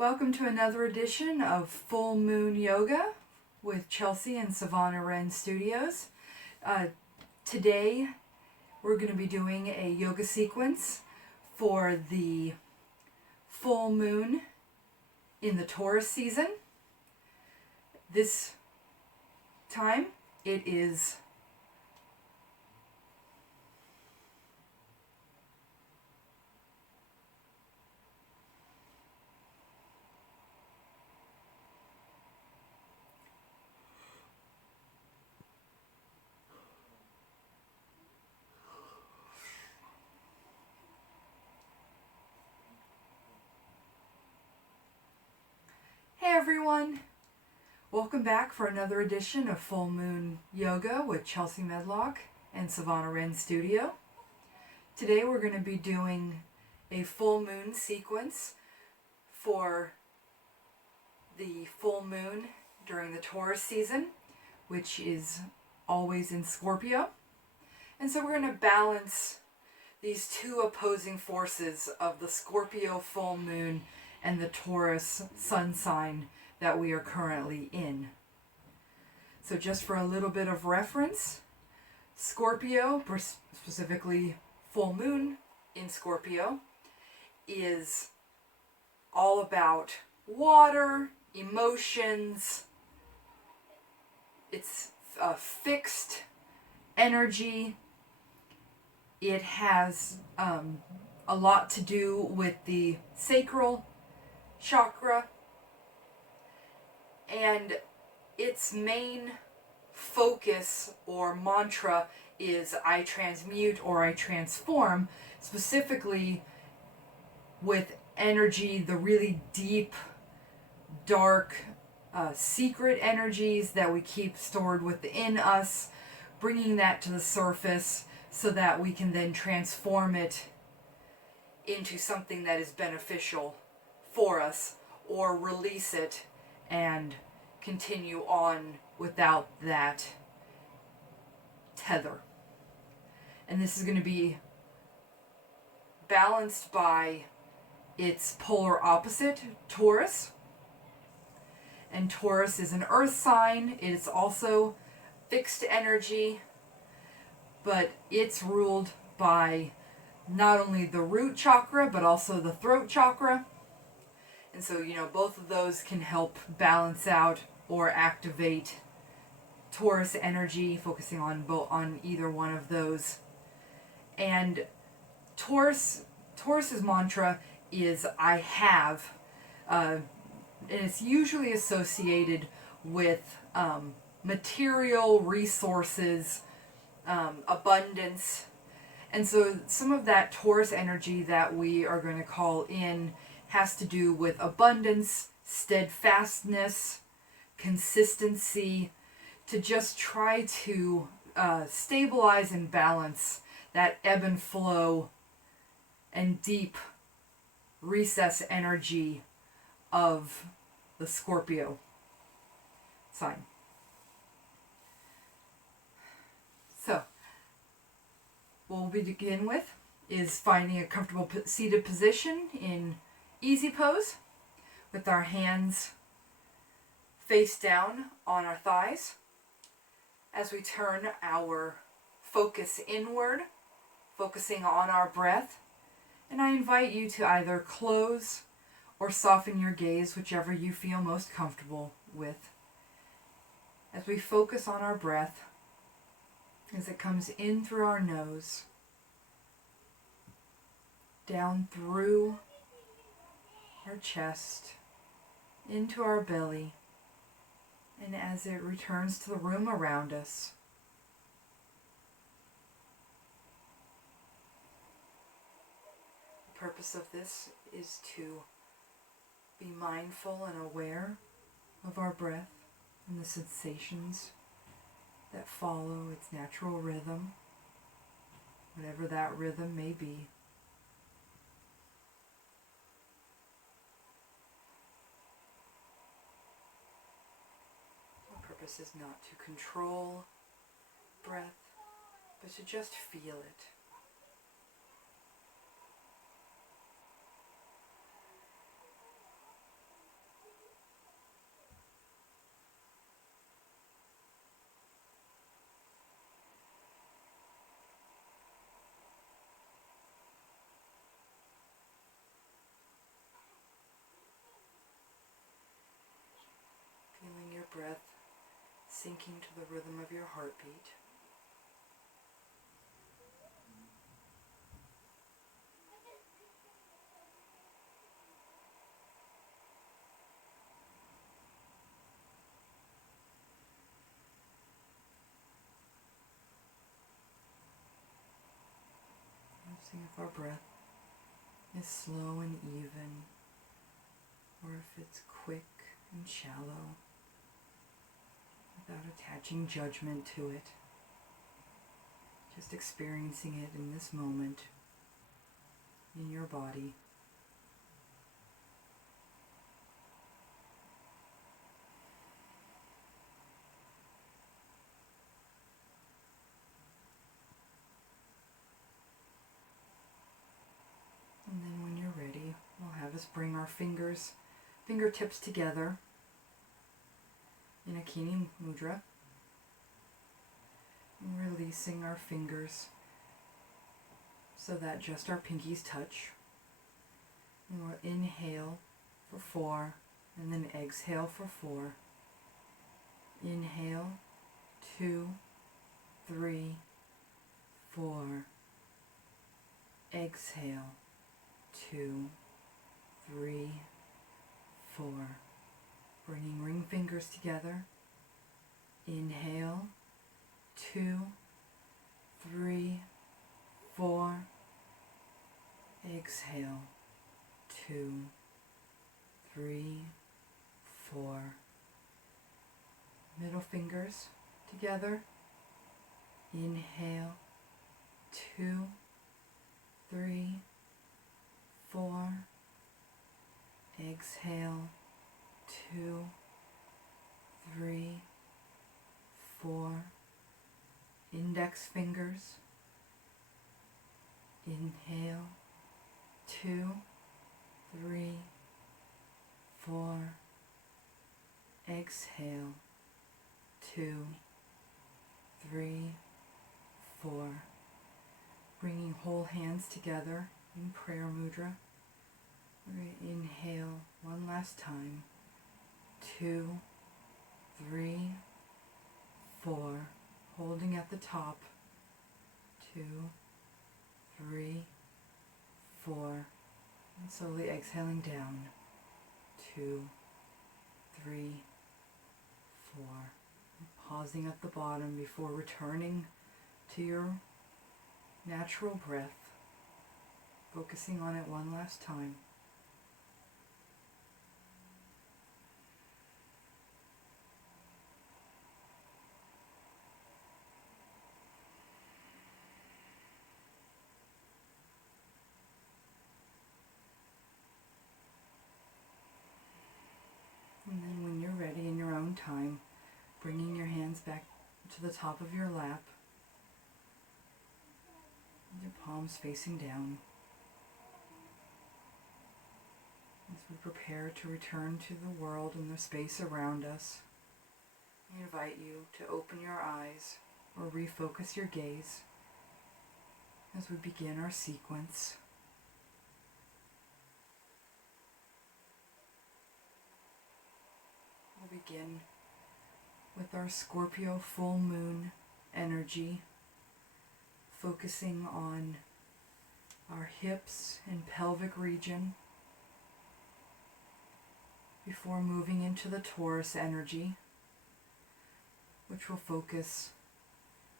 Welcome to another edition of Full Moon Yoga with Chelsea and Savannah Wren Studios. Today we're going to be doing a yoga sequence for the full moon in the Taurus season. This time it is Hey everyone! Welcome back for another edition of Full Moon Yoga with Chelsea Medlock and Savannah Wren Studio. Today we're going to be doing a full moon sequence for the full moon during the Taurus season, which is always in Scorpio. And so we're going to balance these two opposing forces of the Scorpio full moon and the Taurus sun sign that we are currently in. So just for a little bit of reference, Scorpio, specifically full moon in Scorpio, is all about water, emotions. It's a fixed energy. It has a lot to do with the sacral chakra, and its main focus or mantra is I transmute or I transform, specifically with energy, the really deep, dark, secret energies that we keep stored within us, bringing that to the surface so that we can then transform it into something that is beneficial for us, or release it and continue on without that tether. And this is going to be balanced by its polar opposite, Taurus. And Taurus is an earth sign. It is also fixed energy, but it's ruled by not only the root chakra but also the throat chakra. And so, both of those can help balance out or activate Taurus energy, focusing on either one of those. And Taurus's mantra is I have, and it's usually associated with material resources, abundance. And so some of that Taurus energy that we are going to call in has to do with abundance, steadfastness, consistency, to just try to stabilize and balance that ebb and flow and deep recess energy of the Scorpio sign. So, what we'll begin with is finding a comfortable seated position in easy pose with our hands face down on our thighs as we turn our focus inward, focusing on our breath. And I invite you to either close or soften your gaze, whichever you feel most comfortable with, as we focus on our breath as it comes in through our nose, down through our chest, into our belly, and as it returns to the room around us. The purpose of this is to be mindful and aware of our breath and the sensations that follow its natural rhythm, whatever that rhythm may be. Purpose is not to control breath, but to just feel it. Syncing to the rhythm of your heartbeat. Noticing if our breath is slow and even, or if it's quick and shallow, without attaching judgment to it. Just experiencing it in this moment, in your body. And then when you're ready, we'll have us bring our fingertips together in a Kini Mudra. And releasing our fingers so that just our pinkies touch. And we'll inhale for 4 and then exhale for 4. Inhale, 2, 3, 4. Exhale, 2, 3, 4. Bringing ring fingers together. Inhale, 2, 3, 4. Exhale, 2, 3, 4. Middle fingers together. Inhale, 2, 3, 4. Exhale, 2, 3, 4. Index fingers. Inhale, 2, 3, 4. Exhale, 2, 3, 4. Bringing whole hands together in prayer mudra. We're going to inhale one last time. 2, 3, 4. Holding at the top. 2, 3, 4. And slowly exhaling down. 2, 3, 4. And pausing at the bottom before returning to your natural breath. Focusing on it one last time. And then when you're ready in your own time, bringing your hands back to the top of your lap, with your palms facing down, as we prepare to return to the world and the space around us, I invite you to open your eyes or refocus your gaze as we begin our sequence. We'll begin with our Scorpio full moon energy, focusing on our hips and pelvic region before moving into the Taurus energy, which will focus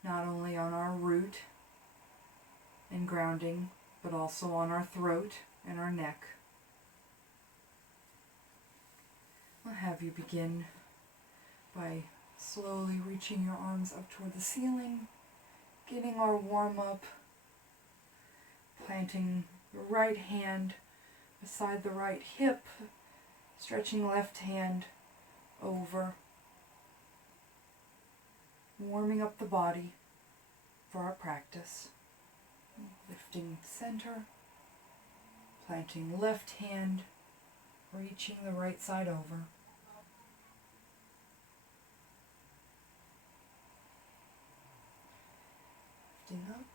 not only on our root and grounding, but also on our throat and our neck. I'll have you begin by slowly reaching your arms up toward the ceiling, getting our warm-up, planting your right hand beside the right hip, stretching left hand over, warming up the body for our practice. Lifting center, planting left hand, reaching the right side over. Lifting up.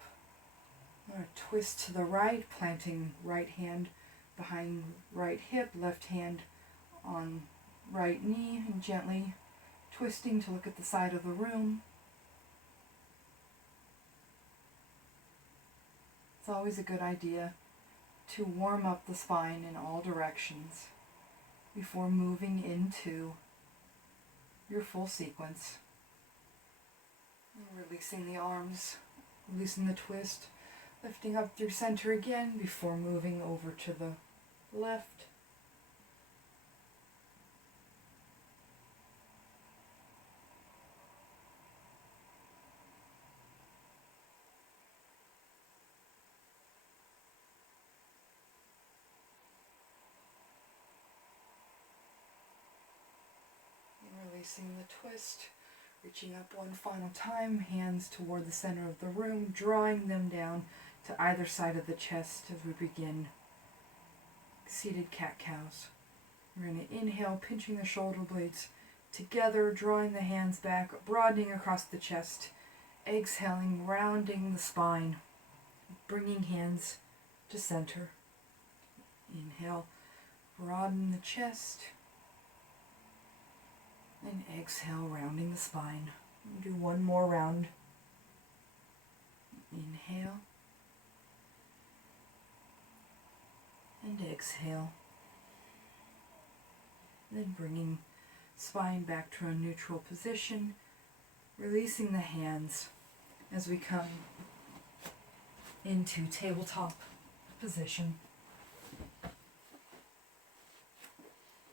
I'm going to twist to the right, planting right hand behind right hip, left hand on right knee, and gently twisting to look at the side of the room. It's always a good idea to warm up the spine in all directions before moving into your full sequence. Releasing the arms, releasing the twist, lifting up through center again before moving over to the left. And releasing the twist, reaching up one final time, hands toward the center of the room, drawing them down to either side of the chest as we begin seated cat-cows. We're going to inhale, pinching the shoulder blades together, drawing the hands back, broadening across the chest. Exhaling, rounding the spine, bringing hands to center. Inhale, broaden the chest. And exhale, rounding the spine. Do one more round. Inhale. And exhale. Then bringing spine back to a neutral position, releasing the hands as we come into tabletop position.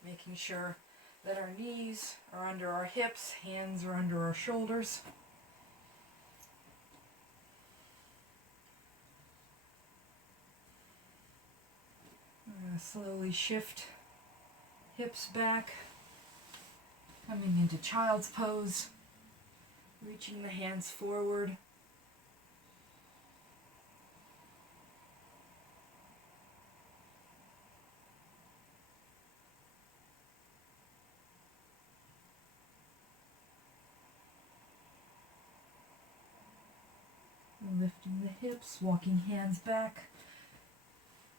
Making sure that our knees are under our hips, hands are under our shoulders. We're going to slowly shift hips back, coming into child's pose, reaching the hands forward. Lifting the hips, walking hands back,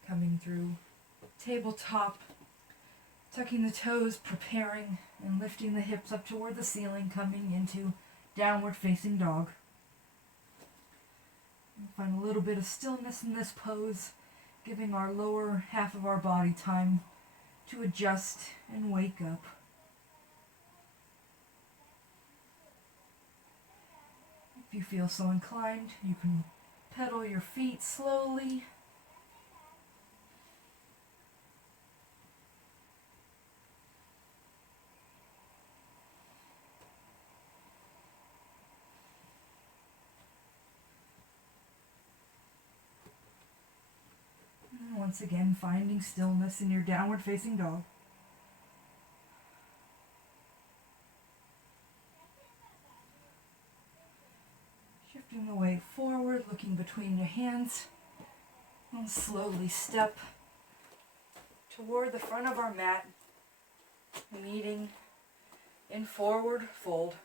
coming through tabletop, tucking the toes, preparing and lifting the hips up toward the ceiling, coming into downward facing dog. Find a little bit of stillness in this pose, giving our lower half of our body time to adjust and wake up. If you feel so inclined, you can pedal your feet slowly. And once again, finding stillness in your downward facing dog. Shifting the weight forward, looking between your hands, and slowly step toward the front of our mat, meeting in forward fold.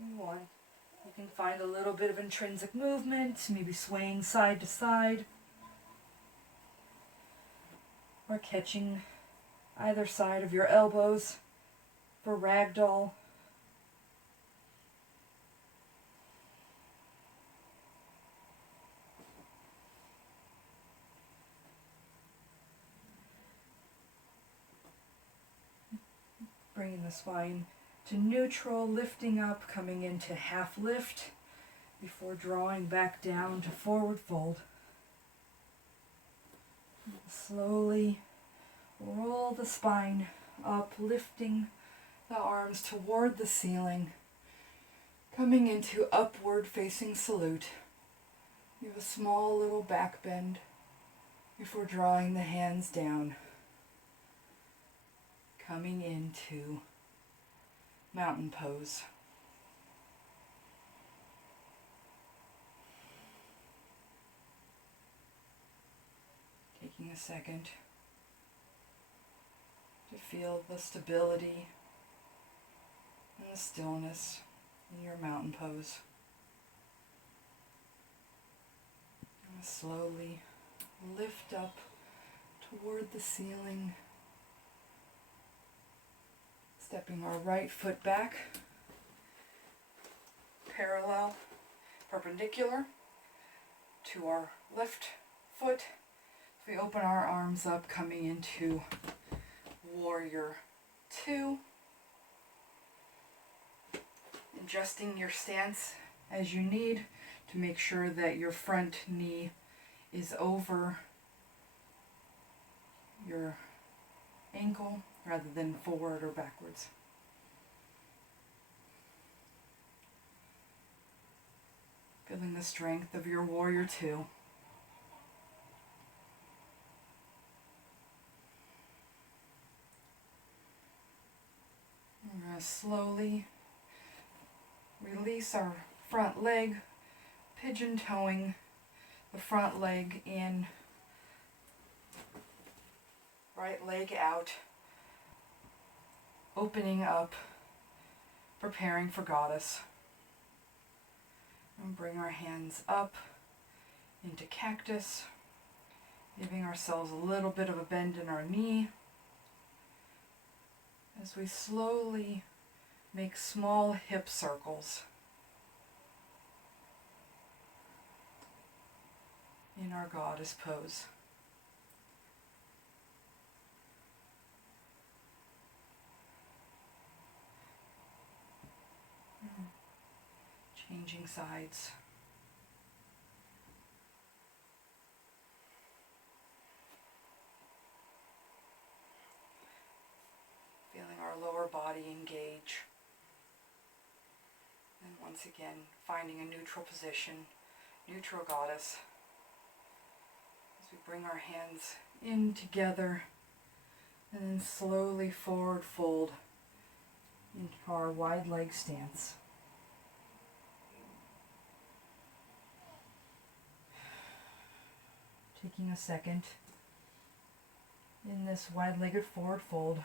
And one. You can find a little bit of intrinsic movement, maybe swaying side to side, or catching either side of your elbows for ragdoll. Bringing the spine to neutral, lifting up, coming into half lift before drawing back down to forward fold. Slowly roll the spine up, lifting the arms toward the ceiling, coming into upward facing salute. You have a small little back bend before drawing the hands down, coming into mountain pose. Taking a second to feel the stability and the stillness in your mountain pose. And slowly lift up toward the ceiling, Stepping our right foot back, parallel, perpendicular to our left foot. We open our arms up, coming into Warrior 2. Adjusting your stance as you need to make sure that your front knee is over your ankle rather than forward or backwards. Feeling the strength of your Warrior 2. We're going to slowly release our front leg, pigeon toeing the front leg in, right leg out, opening up, preparing for Goddess. And bring our hands up into cactus, giving ourselves a little bit of a bend in our knee as we slowly make small hip circles in our Goddess pose. Changing sides. Feeling our lower body engage. And once again, finding a neutral position, neutral Goddess. As we bring our hands in together and then slowly forward fold into our wide leg stance. Taking a second in this wide-legged forward fold.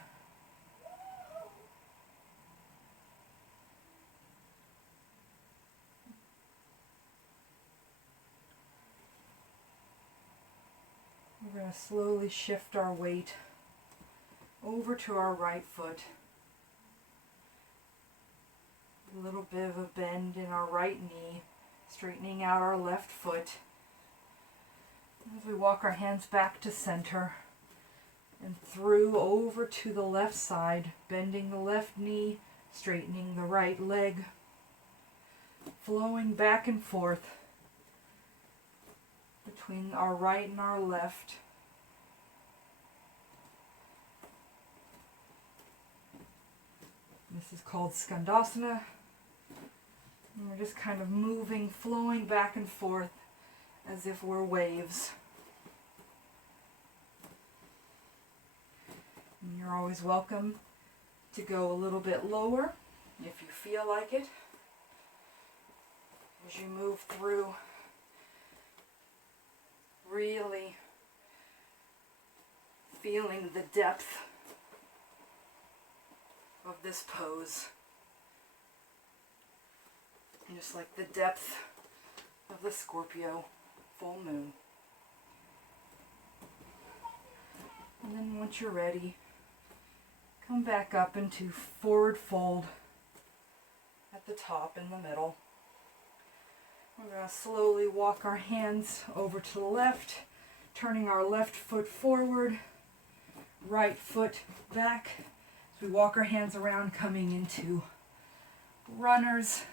We're going to slowly shift our weight over to our right foot. A little bit of a bend in our right knee, straightening out our left foot. As we walk our hands back to center and through over to the left side, bending the left knee, straightening the right leg, flowing back and forth between our right and our left. This is called Skandasana. And we're just kind of moving, flowing back and forth as if we're waves. And you're always welcome to go a little bit lower if you feel like it. As you move through, really feeling the depth of this pose. Just like the depth of the Scorpio full moon. And then once you're ready, come back up into forward fold at the top in the middle. We're going to slowly walk our hands over to the left, turning our left foot forward, right foot back. As we walk our hands around, coming into runner's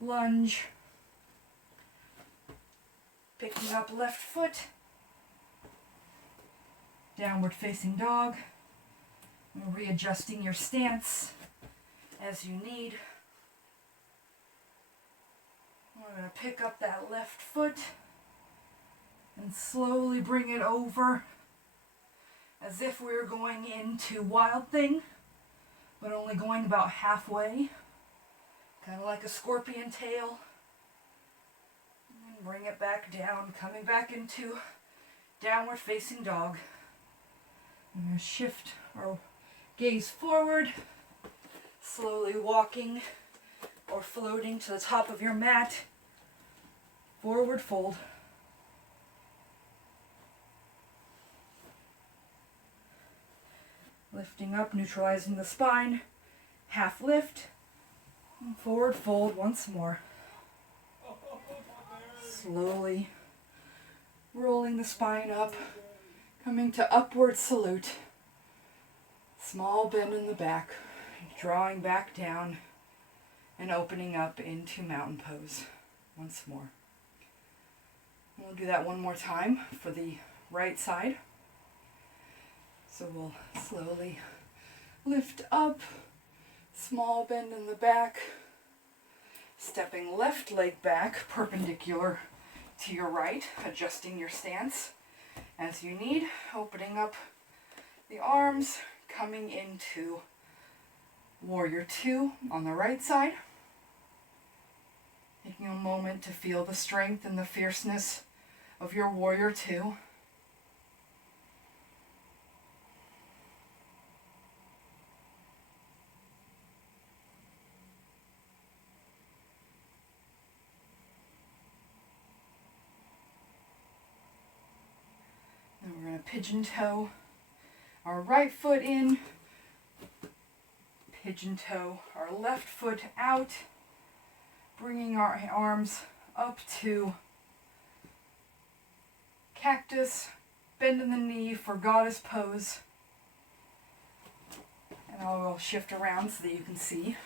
lunge. Picking up left foot, downward facing dog, and readjusting your stance as you need. We're going to pick up that left foot and slowly bring it over as if we were going into Wild Thing, but only going about halfway, kind of like a scorpion tail. Bring it back down, coming back into downward facing dog. I'm going to shift our gaze forward, slowly walking or floating to the top of your mat. Forward fold. Lifting up, neutralizing the spine. Half lift. And forward fold once more. Slowly rolling the spine up. Coming to upward salute. Small bend in the back. Drawing back down. And opening up into mountain pose once more. We'll do that one more time for the right side. So we'll slowly lift up, small bend in the back, stepping left leg back perpendicular to your right, adjusting your stance as you need, opening up the arms, coming into Warrior Two on the right side. Taking a moment to feel the strength and the fierceness of your Warrior Two. And we're going to pigeon toe our right foot in, pigeon toe our left foot out, bringing our arms up to cactus, bend in the knee for goddess pose. And I'll shift around so that you can see.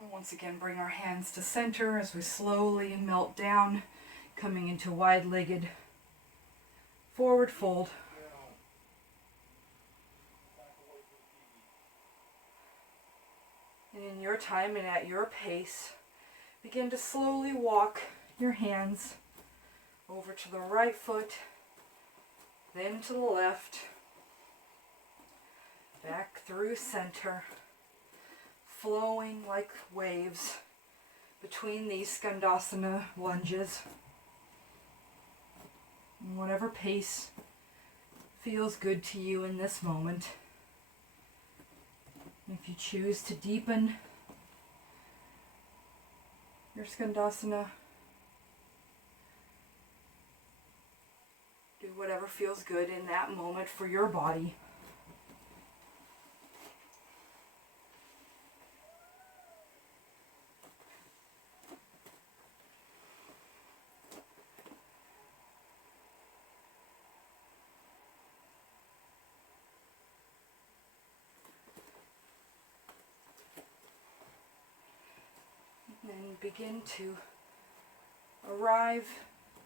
And once again, bring our hands to center as we slowly melt down, coming into wide-legged forward fold. And in your time and at your pace, begin to slowly walk your hands over to the right foot, then to the left, back through center, flowing like waves between these Skandasana lunges. And whatever pace feels good to you in this moment. If you choose to deepen your Skandasana, do whatever feels good in that moment for your body. And begin to arrive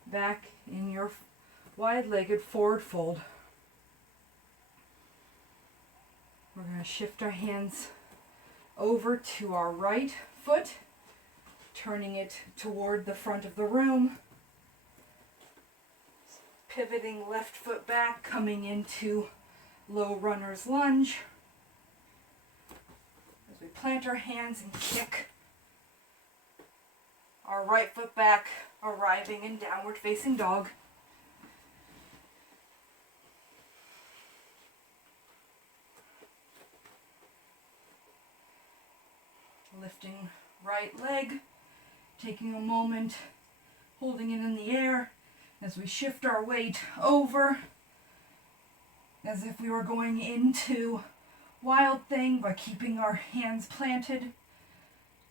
back in your wide-legged forward fold. We're going to shift our hands over to our right foot, turning it toward the front of the room. Pivoting left foot back, coming into low runner's lunge. As we plant our hands and kick our right foot back, arriving in downward facing dog. Lifting right leg, taking a moment, holding it in the air as we shift our weight over, as if we were going into Wild Thing by keeping our hands planted.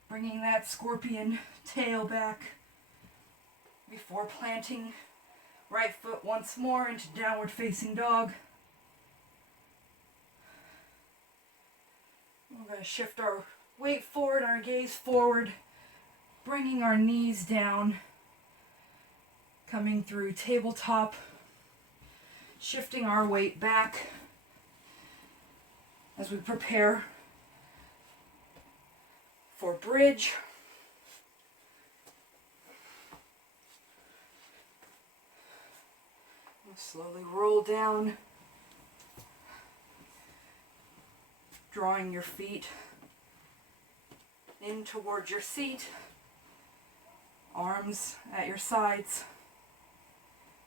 Bringing that scorpion tail back before planting right foot once more into downward facing dog. We're going to shift our weight forward, our gaze forward, bringing our knees down, coming through tabletop, shifting our weight back as we prepare for bridge. We'll slowly roll down, drawing your feet in towards your seat, arms at your sides.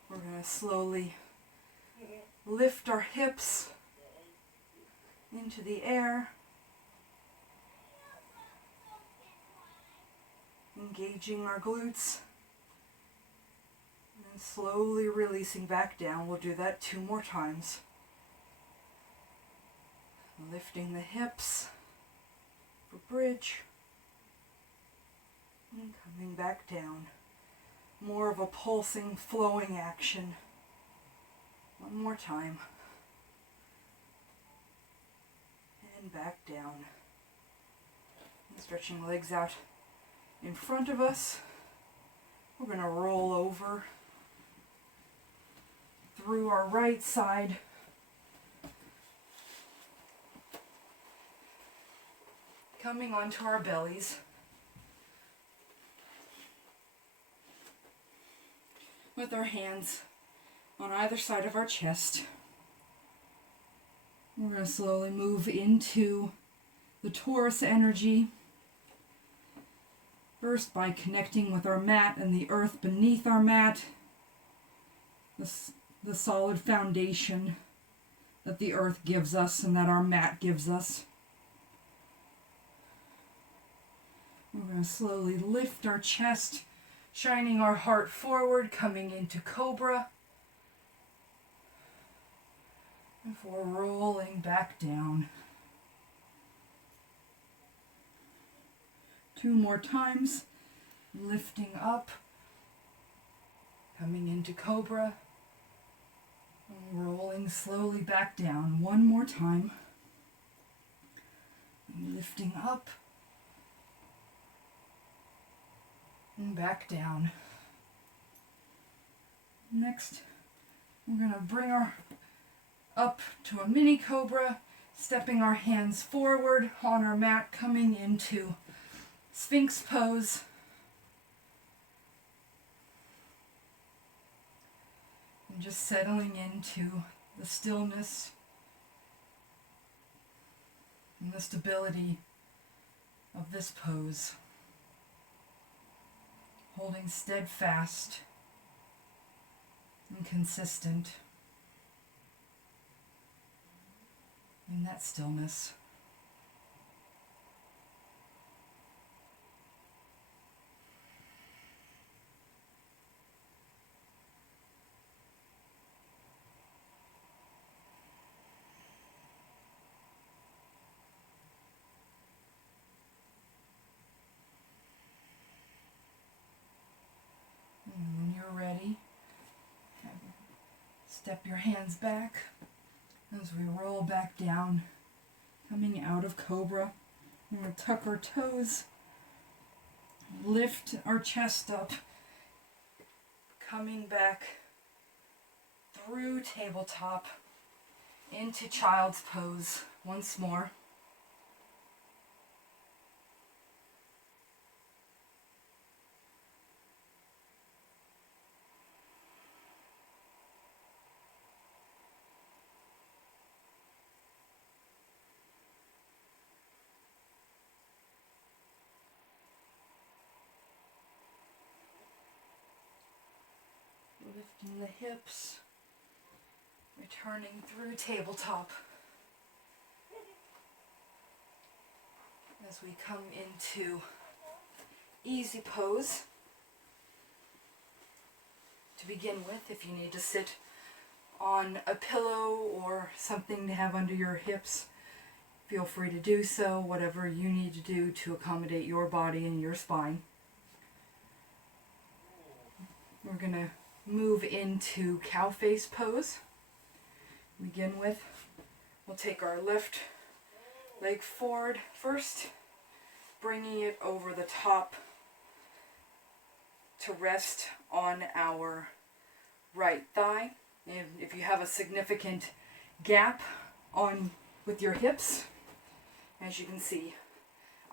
We're going to slowly lift our hips into the air, engaging our glutes, and then Slowly releasing back down. We'll do that 2 more times. Lifting the hips for bridge. And coming back down. More of a pulsing, flowing action. 1 more time. And back down. And stretching legs out in front of us. We're going to roll over through our right side. Coming onto our bellies. With our hands on either side of our chest. We're going to slowly move into the Taurus energy. First by connecting with our mat and the earth beneath our mat. The solid foundation that the earth gives us and that our mat gives us. We're going to slowly lift our chest, shining our heart forward, coming into Cobra. Before rolling back down. 2 more times. Lifting up. Coming into Cobra. And rolling slowly back down. 1 more time. And lifting up. And back down. Next, we're going to bring our up to a mini cobra, stepping our hands forward on our mat, coming into Sphinx pose. And just settling into the stillness and the stability of this pose. Holding steadfast and consistent in that stillness. And when you're ready, step your hands back as we roll back down, coming out of Cobra. We're going to tuck our toes, lift our chest up, coming back through tabletop into child's pose once more. Lifting the hips, returning through tabletop as we come into easy pose. To begin with, if you need to sit on a pillow or something to have under your hips, feel free to do so, whatever you need to do to accommodate your body and your spine. We're going to move into cow face pose. Begin with, we'll take our left leg forward first, bringing it over the top to rest on our right thigh. And if you have a significant gap on with your hips, as you can see,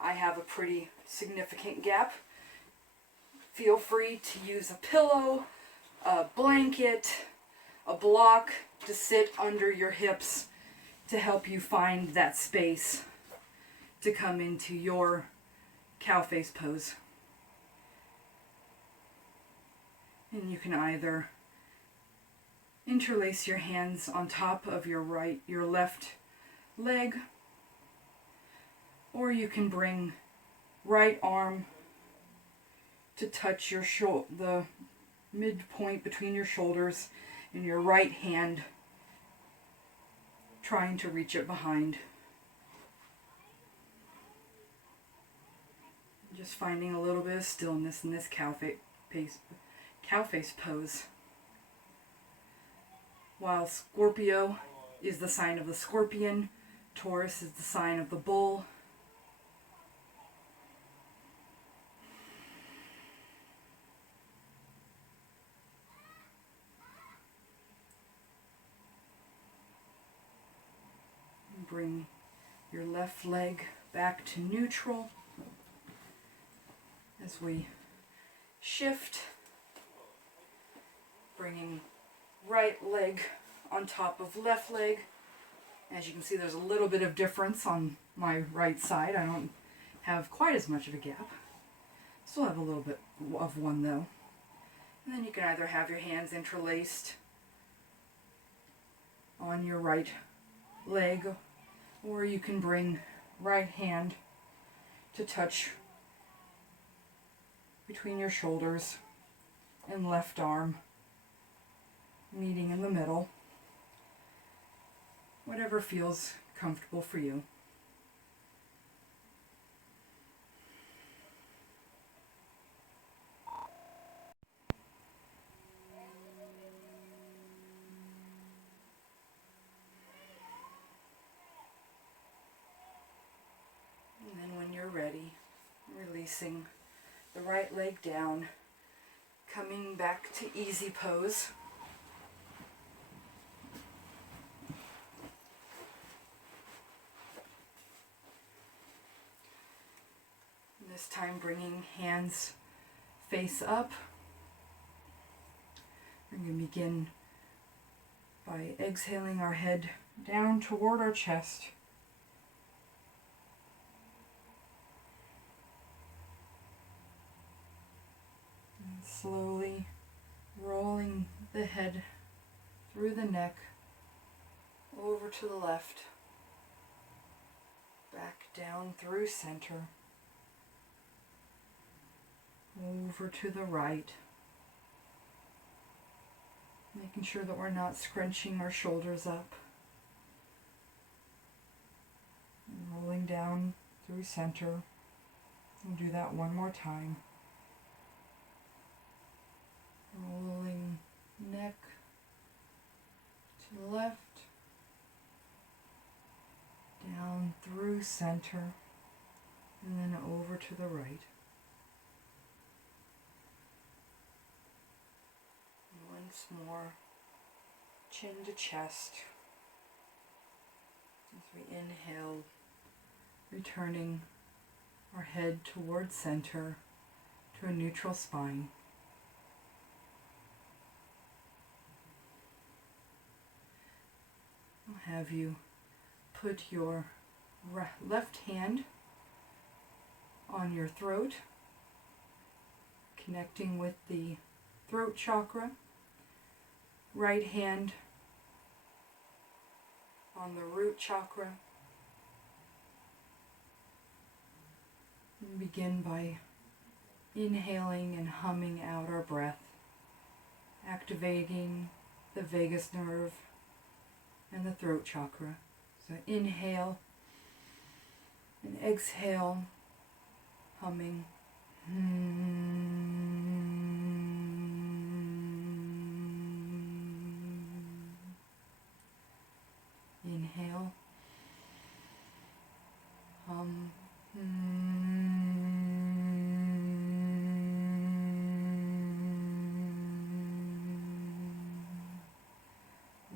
I have a pretty significant gap. Feel free to use a pillow, a blanket, a block to sit under your hips to help you find that space to come into your cow face pose. And you can either interlace your hands on top of your left leg, or you can bring right arm to touch your the midpoint between your shoulders, and your right hand trying to reach it behind. Just finding a little bit of stillness in this cow face pose. While Scorpio is the sign of the scorpion, Taurus is the sign of the bull. Bring your left leg back to neutral as we shift, bringing right leg on top of left leg. As you can see, there's a little bit of difference on my right side. I don't have quite as much of a gap. Still have a little bit of one though. And then you can either have your hands interlaced on your right leg, or you can bring right hand to touch between your shoulders and left arm meeting in the middle. Whatever feels comfortable for you. And then when you're ready, releasing the right leg down, coming back to easy pose. And this time bringing hands face up. We're going to begin by exhaling our head down toward our chest. And slowly rolling the head through the neck, over to the left, back down through center, over to the right. Making sure that we're not scrunching our shoulders up. And rolling down through center. We'll do that one more time. Rolling neck to the left. Down through center. And then over to the right. Once more, chin to chest, as we inhale, returning our head towards center to a neutral spine. I'll have you put your left hand on your throat, connecting with the throat chakra. Right hand on the root chakra. And begin by inhaling and humming out our breath, activating the vagus nerve and the throat chakra. So inhale and exhale, humming. Inhale, hum,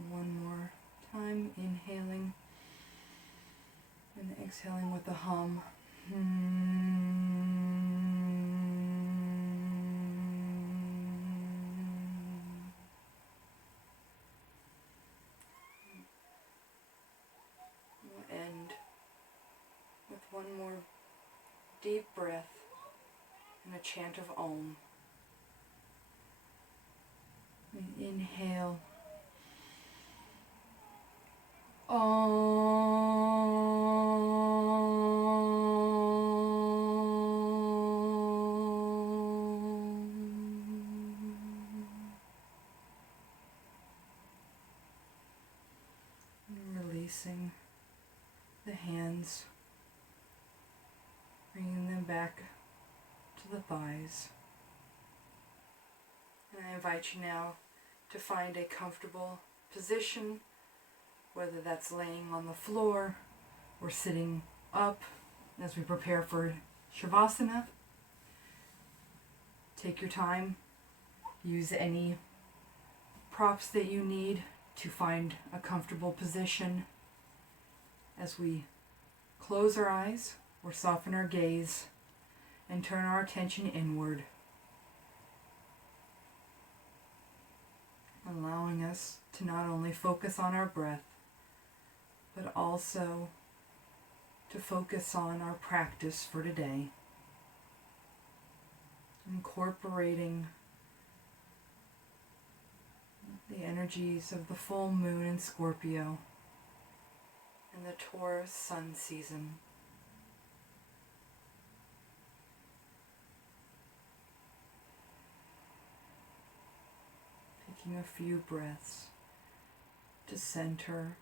one more time, inhaling and exhaling with a hum. One more deep breath and a chant of Om. We inhale. Om. and back to the thighs. And I invite you now to find a comfortable position, whether that's laying on the floor or sitting up as we prepare for Shavasana. Take your time. Use any props that you need to find a comfortable position as we close our eyes or soften our gaze and turn our attention inward, allowing us to not only focus on our breath, but also to focus on our practice for today, incorporating the energies of the full moon in Scorpio and the Taurus sun season. Taking a few breaths to center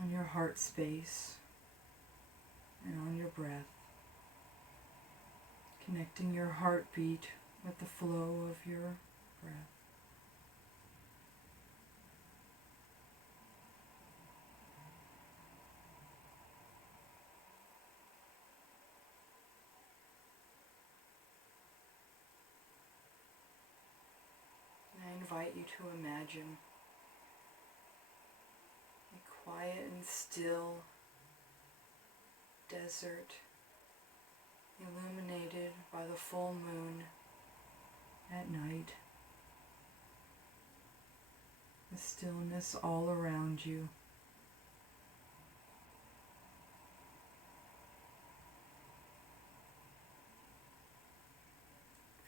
on your heart space and on your breath, connecting your heartbeat with the flow of your breath. I invite you to imagine a quiet and still desert illuminated by the full moon at night. The stillness all around you.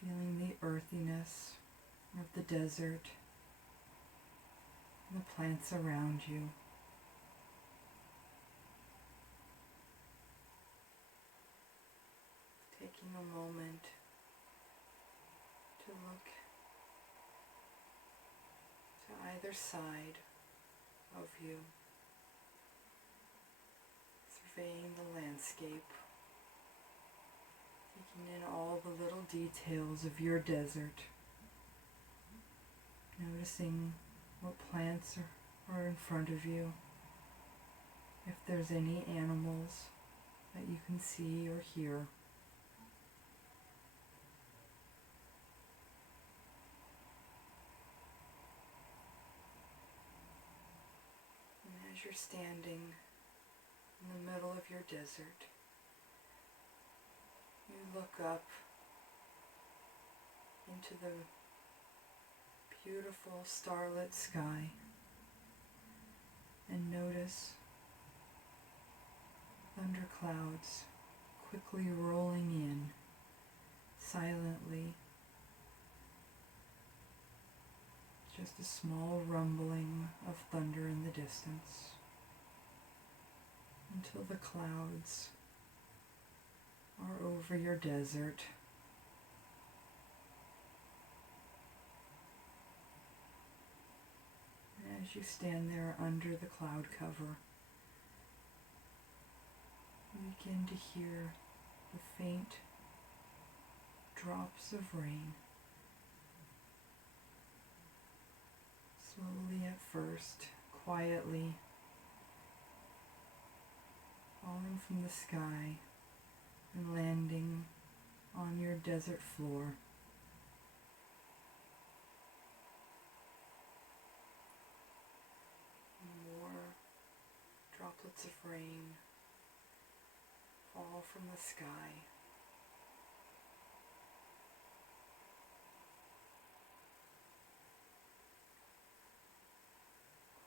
Feeling the earthiness of the desert and the plants around you. Taking a moment to look to either side of you, surveying the landscape, taking in all the little details of your desert, noticing what plants are in front of you, if there's any animals that you can see or hear. And as you're standing in the middle of your desert, you look up into the beautiful starlit sky and notice thunderclouds quickly rolling in silently. Just a small rumbling of thunder in the distance until the clouds are over your desert. As you stand there under the cloud cover, you begin to hear the faint drops of rain, slowly at first, quietly, falling from the sky and landing on your desert floor. More droplets of rain fall from the sky.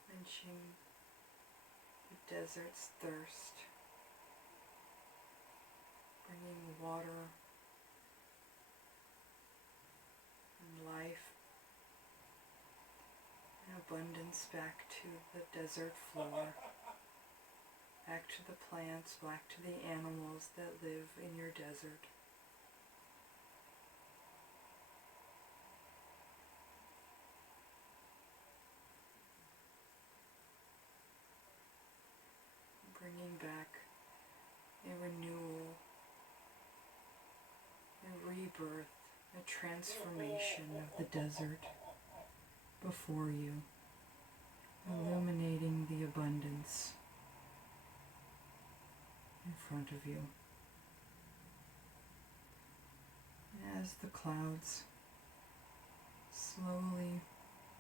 Quenching the desert's thirst, bringing water and life and abundance back to the desert floor, back to the plants, back to the animals that live in your desert. Bringing back a renewal rebirth, a transformation of the desert before you, illuminating the abundance in front of you. As the clouds slowly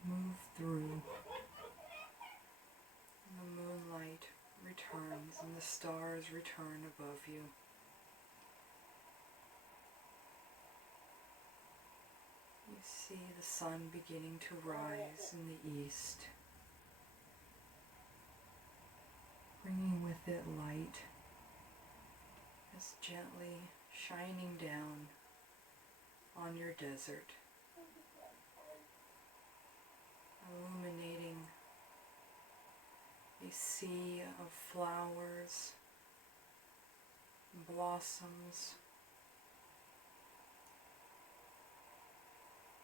move through, the moonlight returns and the stars return above you. You see the sun beginning to rise in the east, bringing with it light, as gently shining down on your desert, illuminating a sea of flowers, blossoms,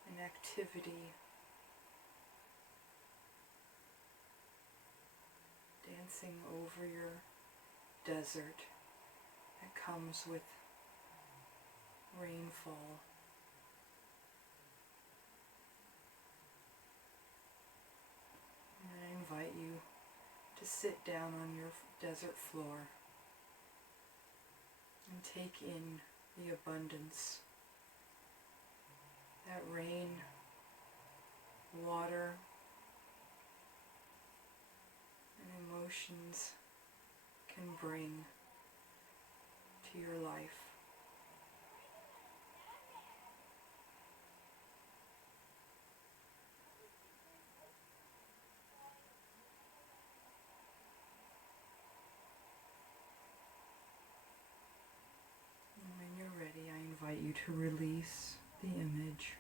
and activity, dancing over your desert that comes with rainfall. And I invite you to sit down on your desert floor and take in the abundance that rain, water, and emotions can bring to your life. And when you're ready, I invite you to release the image,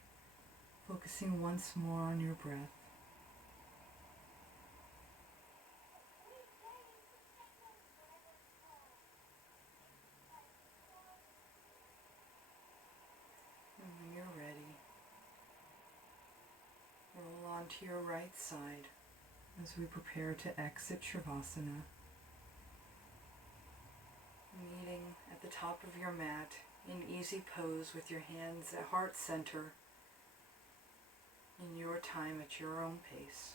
focusing once more on your breath. And when you're ready, roll onto your right side as we prepare to exit Shavasana, meeting at the top of your mat in easy pose with your hands at heart center, in your time at your own pace.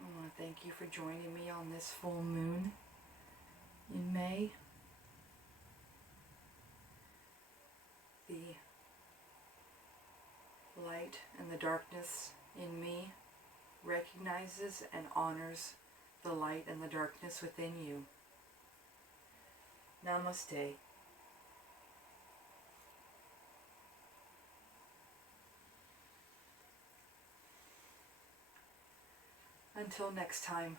I want to thank you for joining me on this full moon in May. The light and the darkness in me recognizes and honors the light and the darkness within you. Namaste. Until next time.